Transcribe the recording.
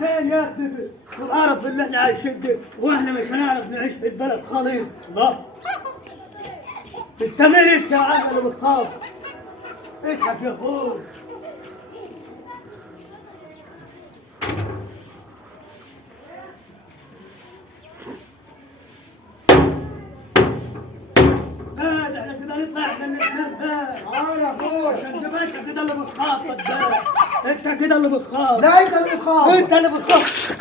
ساعتين يا ابني في القرف اللي احنا عايشين فيه، واحنا مش هنعرف نعيش في البلد خالص. الله، انت مين انت يا عم اللي بتخاف؟ اضحك يا اخوي. احنا كده نطلع احنا الاثنين ده. يا اخوي عشان انت كده اللي بتخاف انت كده اللي بتخاف. لا انت اللي بتخاف. انت اللي بتخاف.